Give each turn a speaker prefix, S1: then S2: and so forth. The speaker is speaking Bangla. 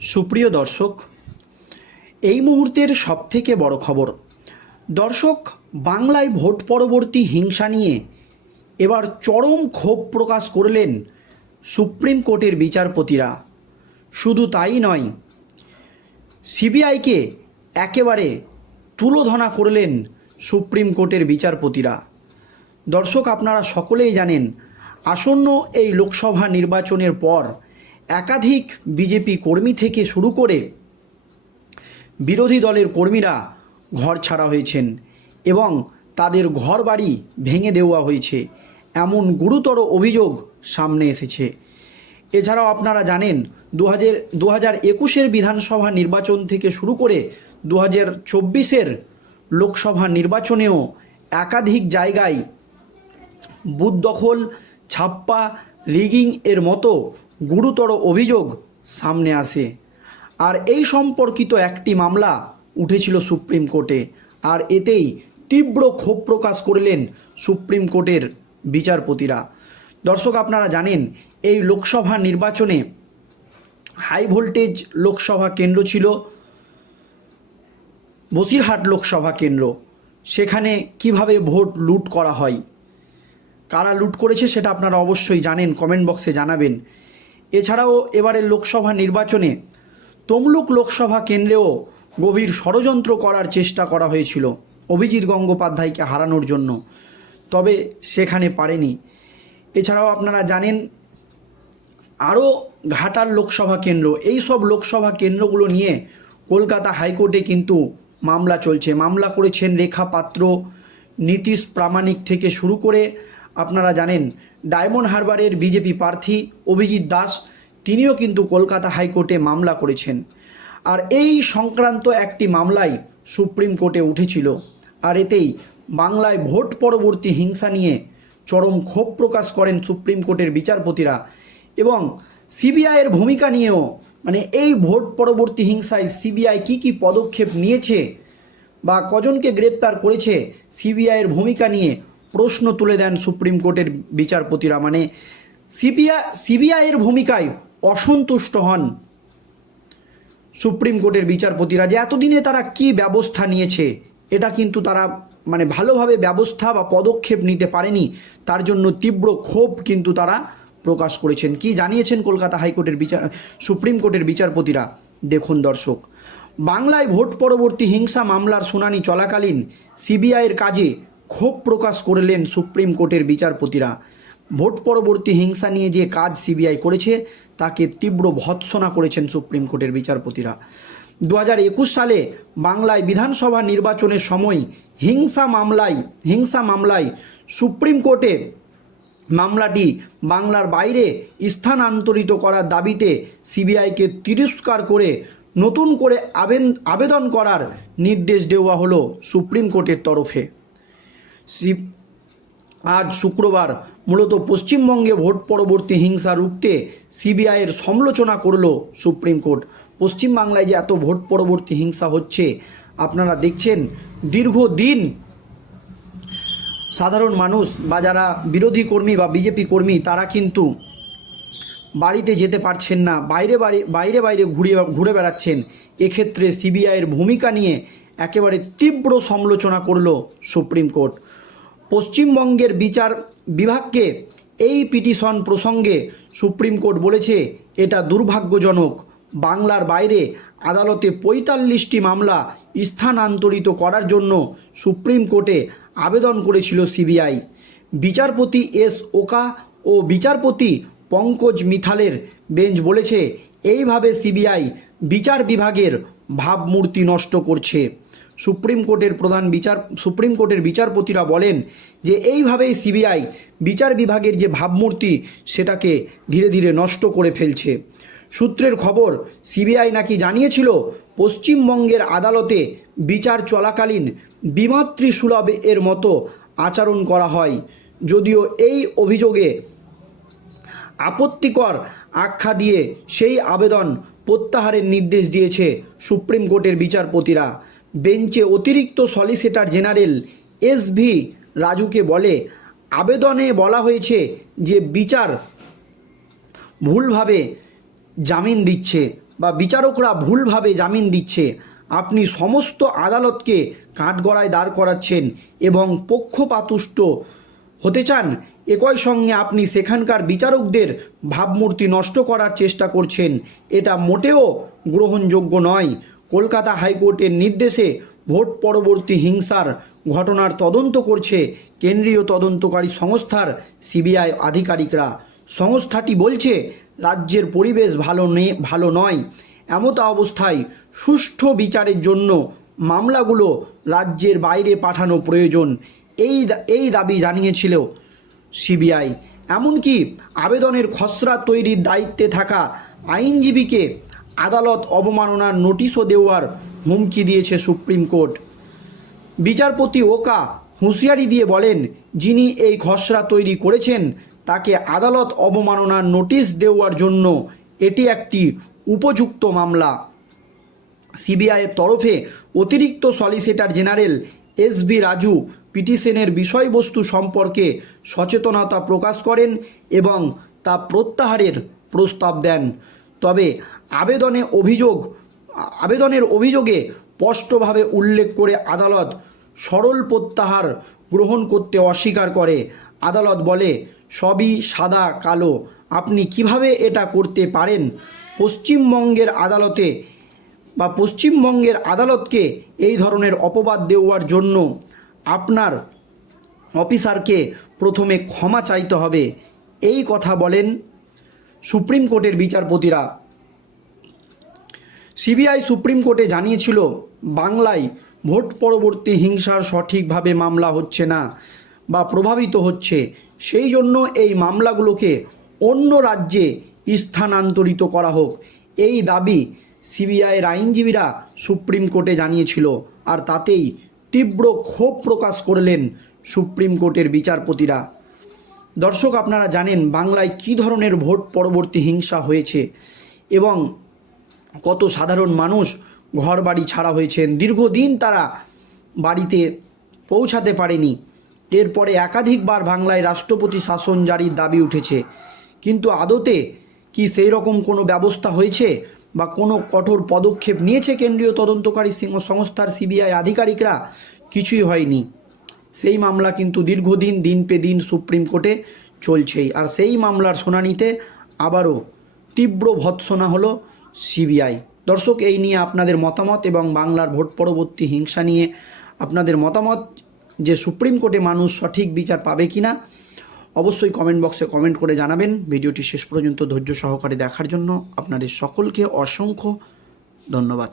S1: সুপ্রিয় দর্শক, এই মুহূর্তের সবথেকে বড় খবর। দর্শক, বাংলায় ভোট পরবর্তী হিংসা নিয়ে এবার চরম ক্ষোভ প্রকাশ করলেন সুপ্রিম কোর্টের বিচারপতিরা। শুধু তাই নয়, সিবিআইকে একেবারে তুলোধনা করলেন সুপ্রিম কোর্টের বিচারপতিরা। দর্শক, আপনারা সকলেই জানেন, আসন্ন এই লোকসভা নির্বাচনের পর একাধিক বিজেপি কর্মী থেকে শুরু করে বিরোধী দলের কর্মীরা ঘর ছাড়া হয়েছেন এবং তাদের ঘর বাড়ি ভেঙে দেওয়া হয়েছে। এমন গুরুতর অভিযোগ সামনে এসেছে। এছাড়াও আপনারা জানেন দু হাজার দু হাজার একুশের বিধানসভা নির্বাচন থেকে শুরু করে দু হাজার চব্বিশের লোকসভা নির্বাচনেও একাধিক জায়গায় বুথ দখল, ছাপ্পা, রিগিং এর মতো গুরুতর অভিযোগ সামনে আসে। আর এই সম্পর্কিত একটি মামলা উঠেছিল সুপ্রিম কোর্টে। আর এতেই তীব্র ক্ষোভ প্রকাশ করলেন সুপ্রিম কোর্টের বিচারপতিরা। দর্শক, আপনারা জানেন, এই লোকসভা নির্বাচনে হাই ভোল্টেজ লোকসভা কেন্দ্র ছিল, বসিরহাট লোকসভা কেন্দ্র। সেখানে কীভাবে ভোট লুট করা হয়, কারা লুট করেছে সেটা আপনারা অবশ্যই জানেন, কমেন্ট বক্সে জানাবেন। এছাড়াও এবারের লোকসভা নির্বাচনে তমলুক লোকসভা কেন্দ্রেও গভীর ষড়যন্ত্র করার চেষ্টা করা হয়েছিল অভিজিৎ গঙ্গোপাধ্যায়কে হারানোর জন্য। তবে সেখানে পারেনি। এছাড়াও আপনারা জানেন, আরও ঘাটাল লোকসভা কেন্দ্র, এই সব লোকসভা কেন্দ্রগুলো নিয়ে কলকাতা হাইকোর্টে কিন্তু মামলা চলছে। মামলা করেছেন রেখা পাত্র, নীতিশ প্রামাণিক থেকে শুরু করে আপনারা জানেন, ডায়মন্ড হারবারের বিজেপি প্রার্থী অভিজিৎ দাস, তিনিও কিন্তু কলকাতা হাইকোর্টে মামলা করেছেন। আর এই সংক্রান্ত একটি মামলায় সুপ্রিম কোর্টে উঠেছিল। আর এতেই বাংলায় ভোট পরবর্তী হিংসা নিয়ে চরম ক্ষোভ প্রকাশ করেন সুপ্রিম কোর্টের বিচারপতিরা এবং সিবিআইয়ের ভূমিকা নিয়েও মানে এই ভোট পরবর্তী হিংসায় সিবিআই কি কি পদক্ষেপ নিয়েছে বা কজনকে গ্রেপ্তার করেছে সিবিআইয়ের ভূমিকা নিয়ে প্রশ্ন তুলে দেন সুপ্রিম কোর্টের বিচারপতিরা মানে সিবিআই সিবিআইয়ের ভূমিকায় অসন্তুষ্ট হন সুপ্রিম কোর্টের বিচারপতিরা যে এতদিনে তারা কি ব্যবস্থা নিয়েছে, এটা কিন্তু তারা মানে ভালোভাবে ব্যবস্থা বা পদক্ষেপ নিতে পারেনি, তার জন্য তীব্র ক্ষোভ কিন্তু তারা প্রকাশ করেছেন। কি জানিয়েছেন কলকাতা হাইকোর্টের বিচার, সুপ্রিম কোর্টের বিচারপতিরা? দেখুন দর্শক, বাংলায় ভোট পরবর্তী হিংসা মামলার শুনানি চলাকালীন সিবিআইয়ের কাজে ক্ষোভ প্রকাশ করলেন সুপ্রিম কোর্টের বিচারপতিরা। ভোট পরবর্তী হিংসা নিয়ে যে কাজ সিবিআই করেছে, তাকে তীব্র ভৎসনা করেছেন সুপ্রিম কোর্টের বিচারপতিরা। দু হাজার একুশ সালে বাংলায় বিধানসভা নির্বাচনের সময় হিংসা মামলায় হিংসা মামলায় সুপ্রিম কোর্টে মামলাটি বাংলার বাইরে স্থানান্তরিত করার দাবিতে সিবিআইকে তিরস্কার করে নতুন করে আবেদন করার নির্দেশ দেওয়া হলো সুপ্রিম কোর্টের তরফে। সি- আজ শুক্রবার মূলত পশ্চিমবঙ্গে ভোট পরবর্তী হিংসা রুখতে সিবিআইয়ের সমালোচনা করল সুপ্রিম কোর্ট। পশ্চিমবাংলায় যে এত ভোট পরবর্তী হিংসা হচ্ছে, আপনারা দেখছেন দীর্ঘদিন সাধারণ মানুষ বা যারা বিরোধী কর্মী বা বিজেপি কর্মী, তারা কিন্তু বাড়িতে যেতে পারছেন না, বাইরে বাড়ি, বাইরে বাইরে ঘুরে ঘুরে বেড়াচ্ছেন। এক্ষেত্রে সিবিআইয়ের ভূমিকা নিয়ে একেবারে তীব্র সমালোচনা করল সুপ্রিম কোর্ট। পশ্চিমবঙ্গের বিচার বিভাগকে এই পিটিশন প্রসঙ্গে সুপ্রিম কোর্ট বলেছে, এটা দুর্ভাগ্যজনক। বাংলার বাইরে আদালতে পঁয়তাল্লিশটি মামলা স্থানান্তরিত করার জন্য সুপ্রিম কোর্টে আবেদন করেছিল সিবিআই। বিচারপতি এস ওকা ও বিচারপতি পঙ্কজ মিথালের বেঞ্চ বলেছে, এইভাবে সিবিআই বিচার বিভাগের ভাবমূর্তি নষ্ট করছে। সুপ্রিম কোর্টের প্রধান বিচার, সুপ্রিম কোর্টের বিচারপতিরা বলেন যে এইভাবেই সিবিআই বিচার বিভাগের যে ভাবমূর্তি, সেটাকে ধীরে ধীরে নষ্ট করে ফেলছে। সূত্রের খবর, সিবিআই নাকি জানিয়েছিল পশ্চিমবঙ্গের আদালতে বিচার চলাকালীন বিমাতৃ সুলভ এর মতো আচরণ করা হয়। যদিও এই অভিযোগে আপত্তিকর আখ্যা দিয়ে সেই আবেদন প্রত্যাহারের নির্দেশ দিয়েছে সুপ্রিম কোর্টের বিচারপতিরা। বেঞ্চে অতিরিক্ত সলিসিটার জেনারেল এস ভি রাজুকে বলে, আবেদনে বলা হয়েছে যে বিচার ভুলভাবে জামিন দিচ্ছে বা বিচারকরা ভুলভাবে জামিন দিচ্ছে। আপনি সমস্ত আদালতকে কাঠগড়ায় দাঁড় করাচ্ছেন এবং পক্ষপাতুষ্ট হতে চান। একই সঙ্গে আপনি সেখানকার বিচারকদের ভাবমূর্তি নষ্ট করার চেষ্টা করছেন। এটা মোটেও গ্রহণযোগ্য নয়। কলকাতা হাইকোর্টের নির্দেশে ভোট পরবর্তী হিংসার ঘটনার তদন্ত করছে কেন্দ্রীয় তদন্তকারী সংস্থার সিবিআই আধিকারিকরা। সংস্থাটি বলছে, রাজ্যের পরিবেশ ভালো নে, ভালো নয়। এমতা অবস্থায় সুষ্ঠু বিচারের জন্য মামলাগুলো রাজ্যের বাইরে পাঠানো প্রয়োজন, এই এই দাবি জানিয়েছিল সিবিআই। এমনকি আবেদনের খসড়া তৈরির দায়িত্বে থাকা আইনজীবীকে আদালত অবমাননার নোটিশও দেওয়ার হুমকি দিয়েছে সুপ্রিম কোর্ট। বিচারপতি ওকা হুঁশিয়ারি দিয়ে বলেন, যিনি এই খসড়া তৈরি করেছেন, তাকে আদালত অবমাননার নোটিশ দেওয়ার জন্য এটি একটি উপযুক্ত মামলা। সিবিআইয়ের তরফে অতিরিক্ত solicitor general S B Raju পিটিশনের বিষয়বস্তু সম্পর্কে সচেতনতা প্রকাশ করেন এবং তা প্রত্যাহারের প্রস্তাব দেন। তবে আবেদনে অভিযোগ, আবেদনের অভিযোগে স্পষ্টভাবে উল্লেখ করে আদালত সরল প্রত্যাহার গ্রহণ করতে অস্বীকার করে। আদালত বলে, সবই সাদা, কালো। আপনি কীভাবে এটা করতে পারেন? পশ্চিমবঙ্গের আদালতে বা পশ্চিমবঙ্গের আদালতকে এই ধরনের অপবাদ দেওয়ার জন্য আপনার অফিসারকে প্রথমে ক্ষমা চাইতে হবে। এই কথা বলেন সুপ্রিম কোর্টের বিচারপতিরা। সিবিআই সুপ্রিম কোর্টে জানিয়েছিল, বাংলায় ভোট পরবর্তী হিংসার সঠিকভাবে মামলা হচ্ছে না বা প্রভাবিত হচ্ছে। সেই জন্য এই মামলাগুলোকে অন্য রাজ্যে স্থানান্তরিত করা হোক। এই দাবি সিবিআইয়ের আইনজীবীরা সুপ্রিম কোর্টে জানিয়েছিল আর তাতেই তীব্র ক্ষোভ প্রকাশ করলেন সুপ্রিম কোর্টের বিচারপতিরা। দর্শক, আপনারা জানেন বাংলায় কী ধরনের ভোট পরবর্তী হিংসা হয়েছে এবং কত সাধারণ মানুষ ঘর বাড়ি ছাড়া হয়েছেন। দীর্ঘদিন তারা বাড়িতে পৌঁছাতে পারেনি। এরপরে একাধিকবার বাংলায় রাষ্ট্রপতি শাসন জারির দাবি উঠেছে। কিন্তু আদতে কি সেই রকম কোনো ব্যবস্থা হয়েছে বা কোনো কঠোর পদক্ষেপ নিয়েছে কেন্দ্রীয় তদন্তকারী সংস্থার সিবিআই আধিকারিকরা? কিছুই হয়নি। সেই মামলা কিন্তু দীর্ঘদিন, দিন পে দিন সুপ্রিম কোর্টে চলছেই। আর সেই মামলার শুনানিতে আবারও তীব্র ভৎসনা হলো। সিবিআই। দর্শক, এই নিয়ে আপনাদের মতামত এবং বাংলার ভোট পরবর্তী হিংসা নিয়ে আপনাদের মতামত, যে সুপ্রিম কোর্টে মানুষ সঠিক বিচার পাবে কি না অবশ্যই কমেন্ট বক্সে কমেন্ট করে জানাবেন। ভিডিওটি শেষ পর্যন্ত ধৈর্য সহকারে দেখার জন্য আপনাদের সকলকে অসংখ্য ধন্যবাদ।